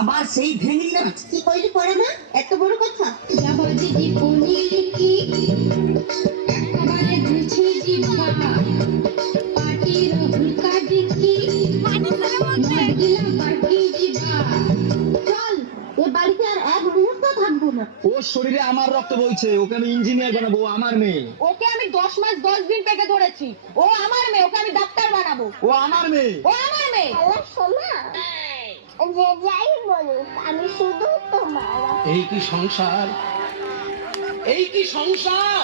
আবার সেই ভেঙে না কি কইলি পড়ে না এত বড় কথা যাবা দিদি পনির কি আমারে গুছি জিবা পাটির হুলকা দিকি পানি করে মধ্যে গিলা পাটি জিবা চল এ বাড়িতে আর এক মুহূর্ত থাকবো না ওর শরীরে আমার রক্ত বইছে, ওকে আমি ইঞ্জিনিয়ার বানাবো, ও আমার মেয়ে। ওকে আমি 10 মাস 10 দিন থেকে ধরেছি, ও আমার মেয়ে, ওকে আমি ডাক্তার বানাবো। ও আমার মেয়ে, ও আমার মেয়ে। আল্লাহ সোনা যে যাই বলুক আমি শুধু তোমার। এই কি সংসার, এই কি সংসার।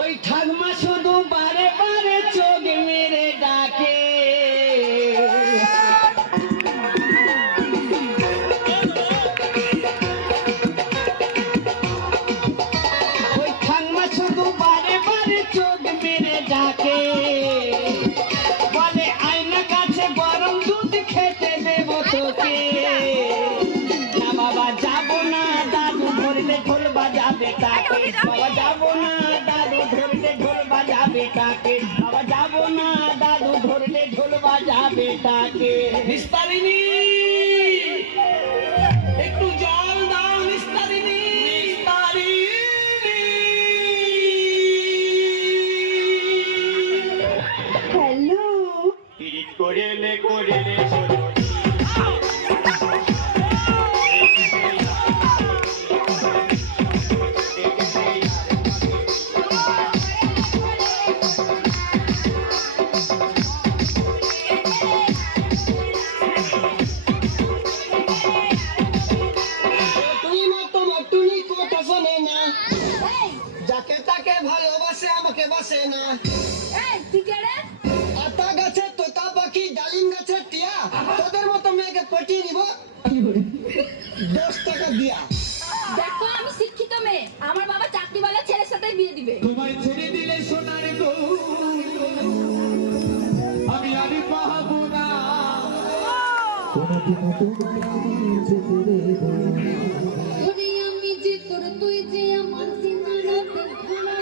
ওই ঠাকমা শুধু বারে বারে চোখ মেরে ডাকে, ওই ঠাকমা শুধু বারে বারে চোখ মেরে ডাকে, বলে আয়না কাছে গরম দুধ খেতে দেব তোকে। না বাবা যাবো না, দাদু ধরলে ঢোল বাজাবে তাকে। বাবা যাবো না, দাদু ধরলে ঢোল বাজাবে তাকে। বাবা যাবো না, দাদু ধরলে ঢোল বাজাবে তাকে। নিস্তারিণী একটু জল দাও, নিস্তারিণী, নিস্তারিণী। হ্যালো পিরিত করেলে করেলে যাকে তাকে ভালোবাসে আমাকে বাসে না। এই তুই কে রে? আতা গাছে তোতা পাখি, ডালিম গাছে টিয়া, তোদের মতো মেয়েকে পটিয়ে নিব 10 টাকা দিয়া। দেখো আমি শিক্ষিত মেয়ে, আমার বাবা চাকরিওয়ালা ছেলের সাথে বিয়ে দিবে। তোমায় ছেড়ে দিলে সোনার গো আমি আর পাবো না। ওরে আমি যে তোর তুই যে আমার সিনারাতে ঘোড়া